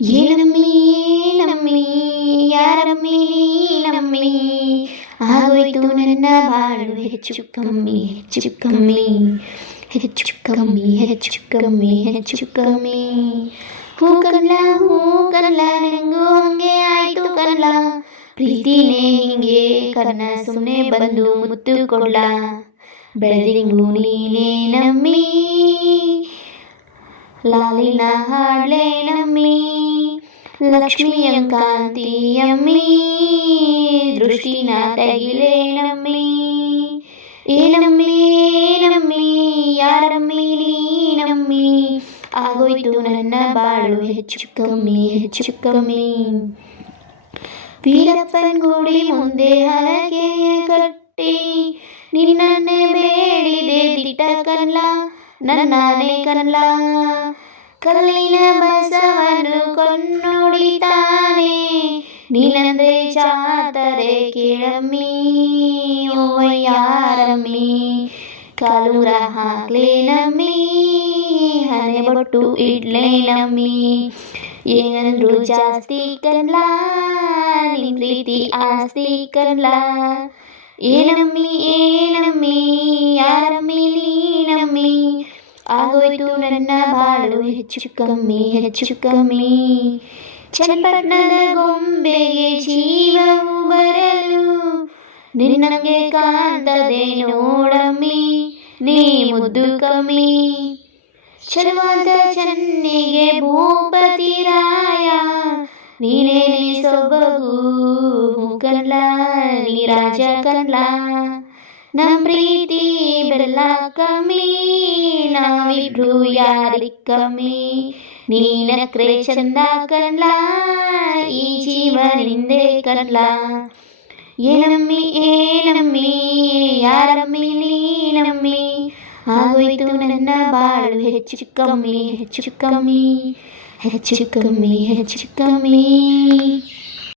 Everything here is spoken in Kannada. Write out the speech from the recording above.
ಏನಮ್ಮಿ ಏನಮ್ಮಿ ಯಾರಮ್ಮಿ ನೀನಮ್ಮಿ ಆಗೋಯ್ತು ನನ್ನ ಬಾಳು ಹೆಚ್ಚು ಕಮ್ಮಿ ಹೆಚ್ಚು ಕಮ್ಮಿ ಹೆಚ್ಚು ಕಮ್ಮಿ ಹೆಚ್ಚು ಕಮ್ಮಿ ಹೆಚ್ಚು ಕಮ್ಮಿ ಹೂ ಕಲ್ಲ ನನಗೂ ಹಂಗೆ ಆಯ್ತು ಕಲ್ಲ ಪ್ರೀತಿನೇ ಹಿಂಗೆ ಕರ್ಣ ಸುಮ್ಮನೆ ಬಂದು ಮುತ್ತು ಕೊಡ್ಲ ಬೆಳೆದಿಂಗು ನೀನೇ ನಮ್ಮಿ ಲಾಲಿನ ಹಾಡ್ಲೆ ನಮ್ಮಿ ಲಕ್ಷ್ಮಿಯ ಕಾಂತಿಯಮ್ಮಿ ದೃಷ್ಟಿನ ತೆಗಿಲೆ ನಮ್ಮಿ ಏನಮ್ಮಿ ಏನಮ್ಮಿ ಯಾರಮ್ಮಿ ನೀನಮ್ಮಿ ಆಗೋಯ್ತು ನನ್ನ ಬಾಳು ಹೆಚ್ಚು ಕಮ್ಮಿ ವೀರಪ್ಪನ್ ಗುಡಿ ಮುಂದೆ ಹರಕೆಯ ಕಟ್ಟಿ ನಿನ್ನನ್ನೇ ಬೇಡಿದೆ ದಿಟ್ಟ ಕಲ್ಲ ನನ್ನಾನೇ ಕಲ್ಲ ಕಲ್ಲಿನ ಬಸವನು ಕೊಂಡೊಡಿತಾನೆ ನೀನಂದ್ರೆ ಚಾತರೆ ಕೇಳಮ್ಮಿ ಓ ಯಾರಮ್ಮಿ ಕಾಲೂರ ಹಾಕ್ಲೇ ನಮ್ಮಿ ಹನೆ ಬೊಟ್ಟು ಇಡ್ಲೇ ನಮ್ಮಿ ಏನಂದ್ರು ಜಾಸ್ತಿ ಕನ್ಲ ನಿನ್ ಪ್ರೀತಿ ಆಸ್ತಿ ಕನ್ಲ ಏನಮ್ಮಿ ಏನಮ್ಮಿ ಯಾರಮ್ಮಿ ನೀನಮ್ಮಿ ಆಗೋಯ್ತು ನನ್ನ ಬಾಳು ಹೆಚ್ಚು ಕಮ್ಮಿ ಚನ್ನಪಟ್ಟಣದ ಗೊಂಬೆಗೆ ಜೀವವು ಬರಲು ನಿನ್ನಂಗೆ ಕಾಣ್ತದೆ ನೋಡಮ್ಮಿ ನೀ ಮುದ್ದು ಕಮ್ಮಿ ಚಲುವಾದ ಚೆನ್ನಿಗೆ ಭೂಪತಿರಾಯ ನೀನೇ ನೀ ಸೊಬಗು ಕನ್ಲ ನೀ ರಾಜ ಕನ್ಲ ನಮ್ ಪ್ರೀತಿ ಬೆಲ್ಲ ಕಮ್ಮಿ ನಾವಿಬ್ರು ಯಾರಿ ಕಮ್ಮಿ ನೀನಕ್ರೆ ಚಂದ ಕನ್ಲ ಈ ಜೀವ ನಿಂದೆ ಕನ್ಲ ಏನಮ್ಮಿ ಏನಮ್ಮಿ ಯಾರಮ್ಮಿ ನೀನಮ್ಮಿ ಆಗೋಯ್ತು ನನ್ನ ಬಾಳು ಹೆಚ್ಚು ಕಮ್ಮಿ